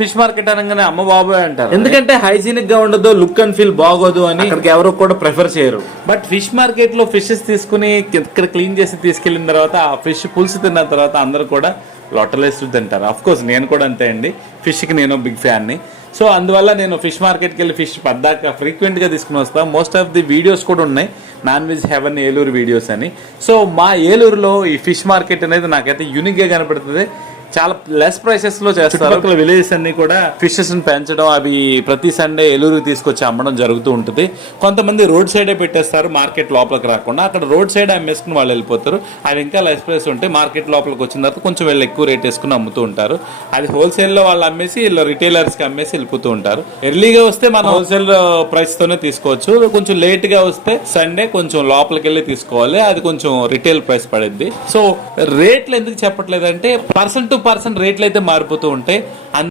Fish market అనగానే అమ్మ బాబాయ్ అంటారు, ఎందుకంటే హైజీనిక్ గా ఉండదు, లుక్ అండ్ ఫీల్ బాగోదు అని అక్కడికి ఎవరు కూడా ప్రిఫర్ చేయరు. బట్ ఫిష్ మార్కెట్ లో ఫిషెస్ తీసుకుని ఇక్కడ క్లీన్ చేసి తీసుకెళ్లిన తర్వాత ఆ ఫిష్ పులుసు తిన్న తర్వాత అందరూ కూడా లొట్టలేస్తూ తింటారు. అఫ్ కోర్స్ నేను కూడా అంతే అండి, ఫిష్ కి నేను బిగ్ ఫ్యాన్ ని. సో అందువల్ల నేను ఫిష్ మార్కెట్కి వెళ్ళి ఫిష్ పద్దాక ఫ్రీక్వెంట్ గా తీసుకుని వస్తాను. మోస్ట్ ఆఫ్ ది వీడియోస్ కూడా ఉన్నాయి, non veg heaven Eluru videos అని. సో మా ఏలూరులో ఈ ఫిష్ మార్కెట్ అనేది నాకైతే యూనిక్ గా కనపడుతుంది. చాలా లెస్ ప్రైసెస్ లో చేస్తారు. విలేజెస్ అన్ని కూడా ఫిషెస్ పెంచడం, అవి ప్రతి సండే ఏలూరుకి తీసుకొచ్చి అమ్మడం జరుగుతూ ఉంటుంది. కొంతమంది రోడ్ సైడే పెట్టేస్తారు, మార్కెట్ లోపలికి రాకుండా. అక్కడ రోడ్ సైడ్ అమ్మేసుకుని వాళ్ళు వెళ్ళిపోతారు. అవి ఇంకా లెస్ ప్రైస్ ఉంటాయి. మార్కెట్ లోపలికి వచ్చిన తర్వాత కొంచెం వీళ్ళు ఎక్కువ రేట్ వేసుకుని అమ్ముతూ ఉంటారు. అది హోల్సేల్ లో వాళ్ళు అమ్మేసి వీళ్ళు రిటైలర్స్ కి అమ్మేసి వెళ్ళిపోతూ ఉంటారు. ఎర్లీగా వస్తే మనం హోల్సేల్ ప్రైస్ తోనే తీసుకోవచ్చు. కొంచెం లేట్ గా వస్తే సండే కొంచెం లోపలికి వెళ్ళి తీసుకోవాలి, అది కొంచెం రిటైల్ ప్రైస్ పడుద్ది. సో రేట్లు ఎందుకు చెప్పట్లేదంటే పర్సన్ టు పర్సన్ రేట్లు అయితే మారిపోతూ ఉంటాయి.